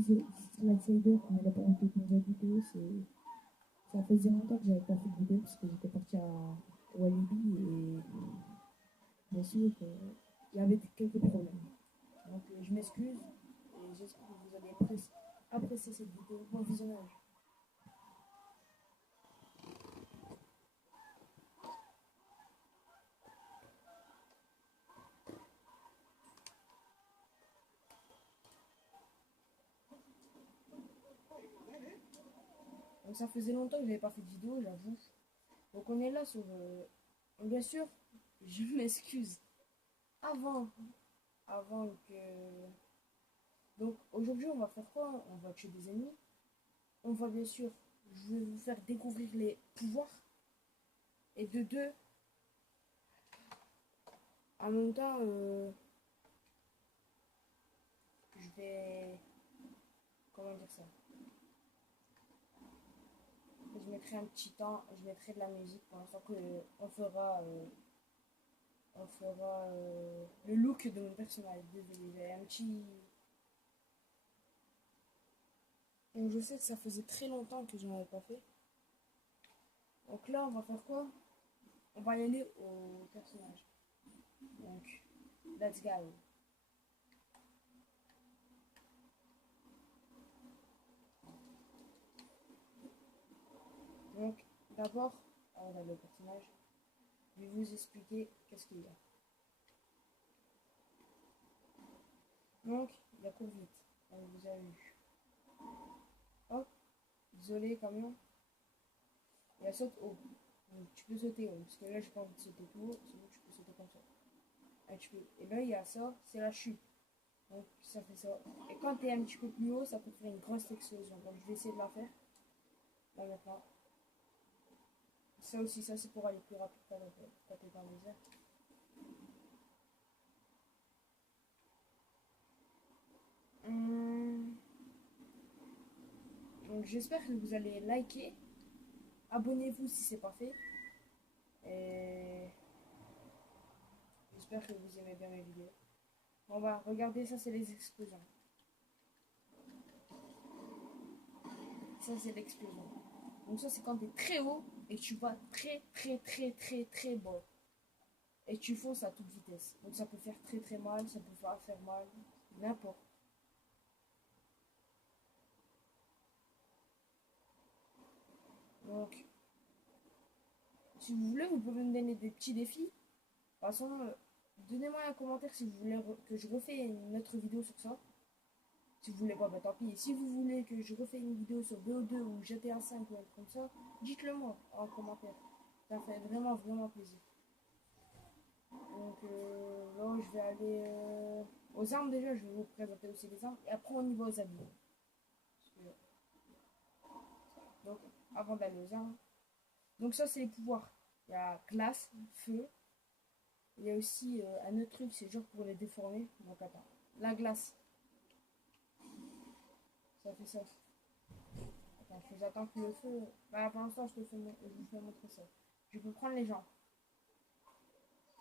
Slider, mais là pendant toute nouvelle vidéo, ça faisait longtemps que j'avais pas fait de vidéo parce que j'étais parti à Walibi et bien sûr, il y avait quelques problèmes. Donc je m'excuse et j'espère que vous allez apprécier cette vidéo. Bon visionnage. Donc ça faisait longtemps que j'avais pas fait de vidéo, j'avoue. Donc on est là sur... bien sûr, je m'excuse. Avant, avant que... Donc aujourd'hui on va faire quoi? On va tuer des ennemis. On va bien sûr, je vais vous faire découvrir les pouvoirs. Et de deux, en même temps, je vais... Comment dire ça? Je mettrai un petit temps, je mettrai de la musique pour l'instant que on fera le look de mon personnage. Désolé, j'ai un petit... Donc je sais que ça faisait très longtemps que je n'en avais pas fait. Donc là, on va faire quoi? On va y aller au personnage. Donc, let's go. Donc, d'abord, on va le personnage. Je vais vous expliquer qu'est-ce qu'il y a. Donc, il y a court vite. On vous a vu. Hop, désolé, camion. Il y a saute haut. Donc, tu peux sauter haut. Parce que là, j'ai pas envie de sauter tout haut. Sinon, tu peux sauter comme ça. Et, tu peux... Et là, il y a ça, c'est la chute. Donc, ça fait ça. Et quand tu es un petit peu plus haut, ça peut faire une grosse explosion. Donc, je vais essayer de la faire. Là, maintenant. Ça aussi, ça c'est pour aller plus rapide quand t'es dans les airs. Donc j'espère que vous allez liker. Abonnez-vous si c'est pas fait. Et j'espère que vous aimez bien mes vidéos. Bon bah regardez, ça c'est les explosions. Ça c'est l'explosion. Donc ça c'est quand t'es très haut et tu vas très bas. Et tu fonces à toute vitesse. Donc ça peut faire très mal, ça peut faire mal, n'importe. Donc si vous voulez, vous pouvez me donner des petits défis. De toute façon, donnez-moi un commentaire si vous voulez que je refais une autre vidéo sur ça. Si vous voulez pas, bah tant pis. Et si vous voulez que je refais une vidéo sur BO2 ou GTA 5 ou un truc comme ça, dites-le moi en commentaire. Ça fait vraiment plaisir. Donc là, je vais aller aux armes déjà. Je vais vous présenter aussi les armes. Et après, on y va aux habits. Donc, avant d'aller aux armes. Donc ça, c'est les pouvoirs. Il y a glace, feu. Il y a aussi un autre truc, c'est genre pour les déformer. Donc attends. La glace. Ça fait ça. Attends, j'attends que le feu... Bah, pour l'instant, je vous fais montrer ça. Je peux prendre les gens.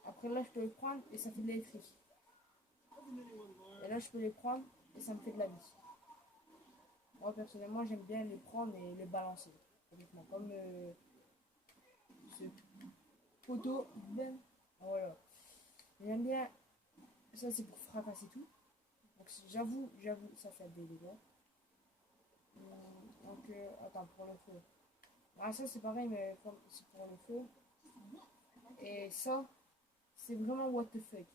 Après là, je peux les prendre et ça fait de l'électrique. Et là, je peux les prendre et ça me fait de la vie. Moi, personnellement, j'aime bien les prendre et les balancer. Comme ce poteau. Voilà. J'aime bien. Ça, c'est pour fracasser tout. Donc, j'avoue, ça fait des dégâts. Donc, attends, pour le feu. Ah, ça, c'est pareil, mais c'est pour le feu. Et ça, c'est vraiment what the fuck.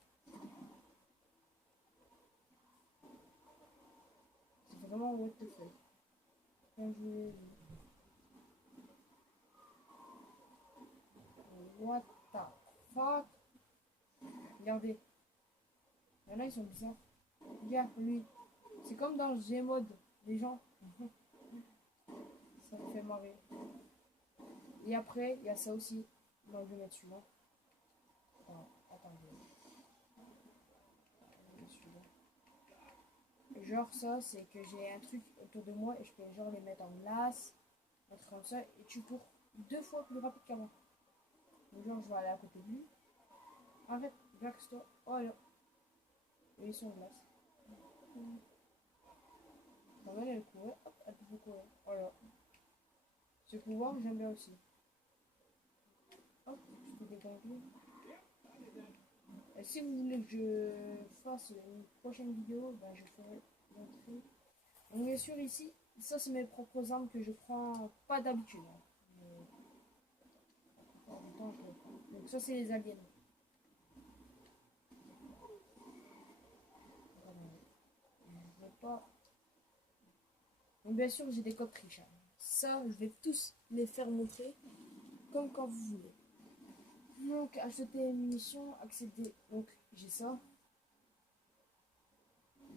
C'est vraiment what the fuck. Quand je vous what the fuck. Regardez. Il y en a, ils sont bizarres. Regarde, lui. C'est comme dans Gmod. Les gens. Ça me fait marrer. Et après, il y a ça aussi. Non, je vais mettre celui-là. Attends, je vais mettre celui-là. Genre ça, c'est que j'ai un truc autour de moi et je peux genre les mettre en glace. Un truc comme ça. Et tu cours 2 fois plus rapide qu'avant. Donc genre, je vais aller à côté de lui. Arrête, Blackstone. Oh là. Et ils sont en glace. quand même, elle courait, hop, elle peut courir. Voilà. Ce pouvoir, j'aime bien aussi. Hop, je peux dégonfler. Et si vous voulez que je fasse une prochaine vidéo, ben je ferai montrer. Donc bien sûr ici, ça c'est mes propres armes que je prends pas d'habitude. Hein. Donc ça c'est les aliens. Je vais pas. Donc bien sûr j'ai des codes triches. Hein. Ça je vais tous les faire montrer comme quand vous voulez. Donc acheter une munition, accéder. Donc j'ai ça.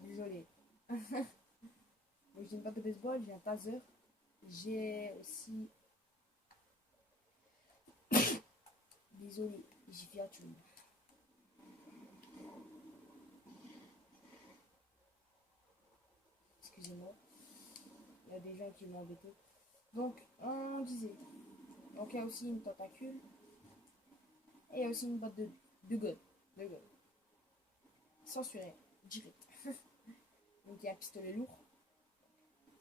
Désolé. Donc j'ai une batte de baseball, j'ai un taser. J'ai aussi. Désolé, j'ai fait un tune. Excusez-moi. Il y a des gens qui m'ont embêté. Donc, on disait. Donc, il y a aussi une tentacule. Et il y a aussi une boîte de gun. De gun. Censuré. Direct. Donc, il y a un pistolet lourd.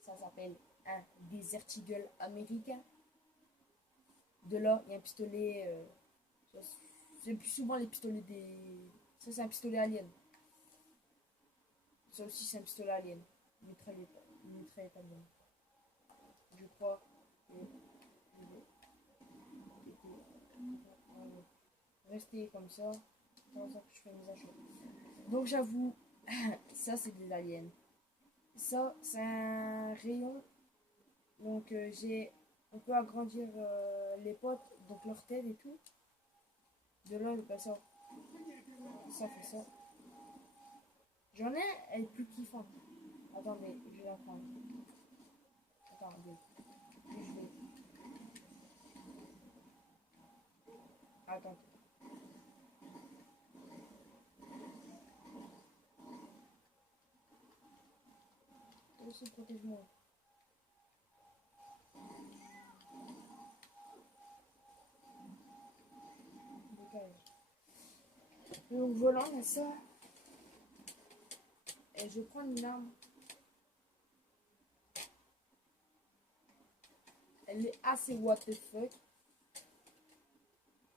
Ça s'appelle un Desert Eagle américain. De là, il y a un pistolet. C'est plus souvent les pistolets des. Ça, c'est un pistolet alien. Ça aussi, c'est un pistolet alien. Mitraillette alien. Je crois que je vais rester comme ça. Comme ça que je fais mes achats. Donc, j'avoue, ça, c'est des aliens. Ça, c'est un rayon. Donc, on peut agrandir les potes, donc leur tête et tout. De là, bah, ça fait ça. J'en ai, elle est plus kiffante. Attendez, je vais la prendre. Attendez. Je vais. Attendez. Aussi, protège-moi. Donc voilà, on a ça. Et je prends une arme. Elle est assez what the fuck.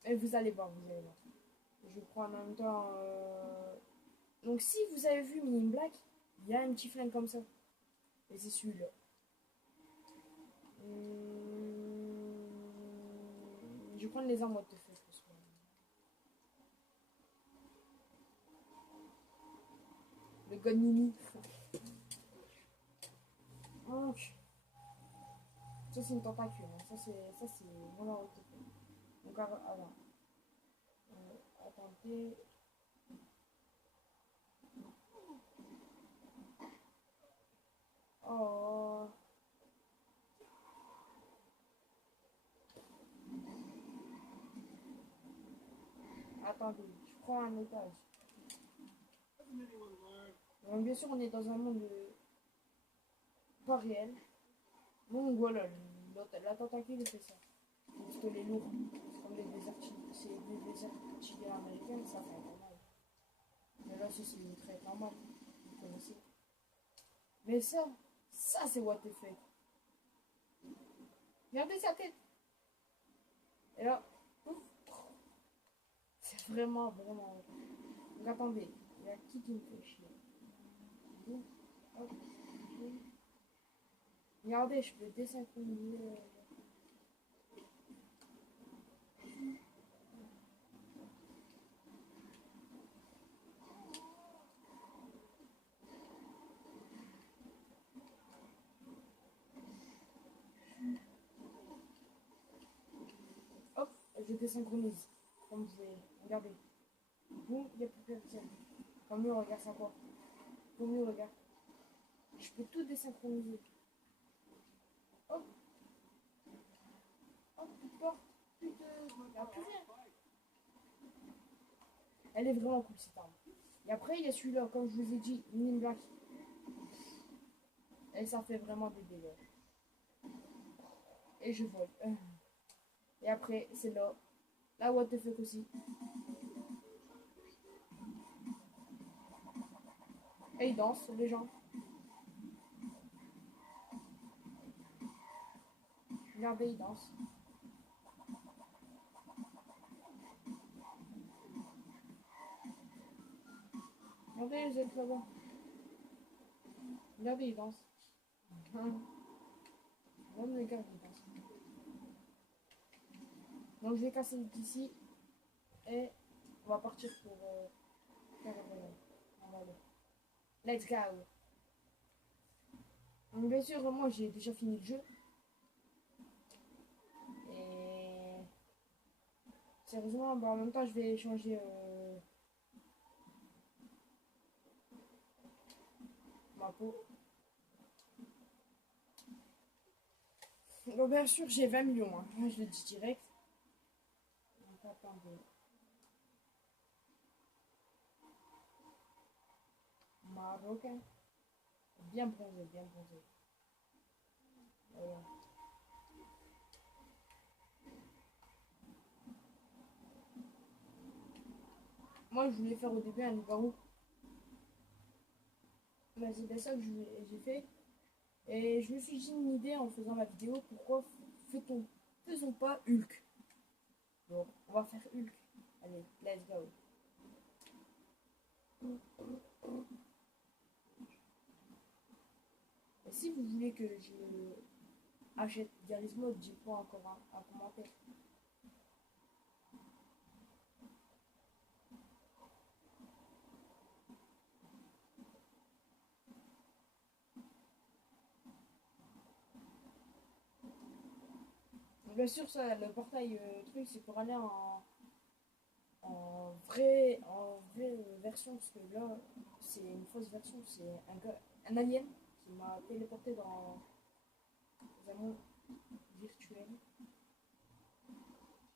Et vous allez voir, vous allez voir. Je prends en même temps. Donc si vous avez vu Men in Black, il y a un petit flingue comme ça. Et c'est celui-là. Je vais prendre les armes what the fuck. Le gun mini. Donc, ça c'est une tentacule. Hein. Ça c'est vraiment what the fuck. Donc alors, attendez. Oh. Attendez, je prends un otage. Donc, bien sûr, on est dans un monde pas réel. Donc voilà, la tentacule fait ça. Le pistolet lourd, c'est comme les désertiers américains, ça fait normal. Mais là, c'est une traite normale, vous connaissez. Mais ça c'est what the fuck. Regardez sa tête. Et là, c'est vraiment. Donc attendez, il y a qui me fait chier. Hop. Regardez, je peux désynchroniser. Hop, je désynchronise. Comme vous voyez, regardez. Boum, il n'y a plus personne. Comme lui, regarde ça quoi. Comme lui, regarde. Je peux tout désynchroniser. Hop. Hop, plus de porte. Plus de. Il n'y a plus rien. Elle est vraiment cool cette arme. Et après, il y a celui-là, comme je vous ai dit, Men in Black. Et ça fait vraiment des dégâts. Et je vole. Et après, c'est là. Là, what the fuck aussi. Et ils dansent, les gens. Regardez, il danse. Regardez, vous êtes là-bas. Regardez, il danse. Même les gars, il danse. Donc je vais casser d'ici. Et on va partir pour faire un ballon. Let's go. Donc bien sûr, moi j'ai déjà fini le jeu. Et sérieusement, bah, en même temps je vais changer ma peau. Bon, bien sûr j'ai 20 millions, hein. Moi je le dis direct. Donc attendez. Marocain. Bien bronzé, bien bronzé. Voilà. Moi je voulais faire au début un loup-garou. Bah, c'est bien ça que j'ai fait. Et je me suis dit une idée en faisant la vidéo. Pourquoi faisons pas Hulk? Bon, on va faire Hulk. Allez, let's go. Et si vous voulez que je achète Garry's Mod, dites-moi encore un commentaire. Bien sûr, ça, le portail truc, c'est pour aller en vraie version, parce que là, c'est une fausse version, c'est un alien qui m'a téléporté dans un monde virtuel.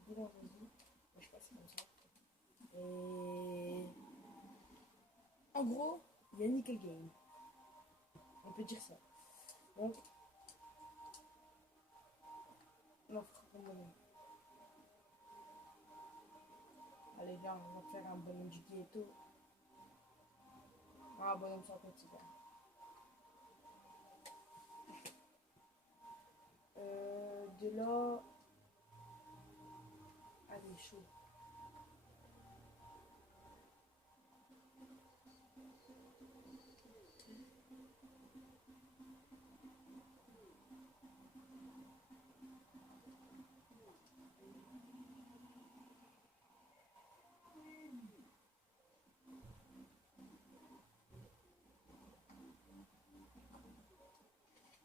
Je sais pas, c'est comme ça. Et en gros, il y a Nickel Game. On peut dire ça. Donc, on va faire un bonhomme. Allez, viens, on va faire un bonhomme du ghetto. Un bonhomme sympathique. De là. Allez, chaud.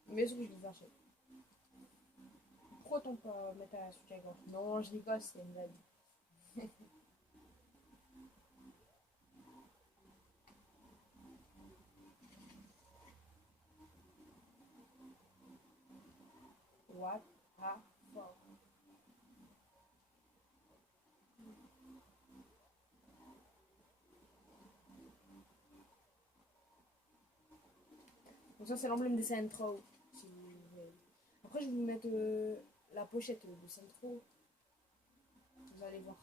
Mais je les achète. Pourquoi t'en pas mettre un soutien-gorge? Non, je rigole, c'est une blague. What the fuck? Donc ça c'est l'emblème de Centro. Si vous voulez. Après je vais vous mettre la pochette de Centro. Vous allez voir.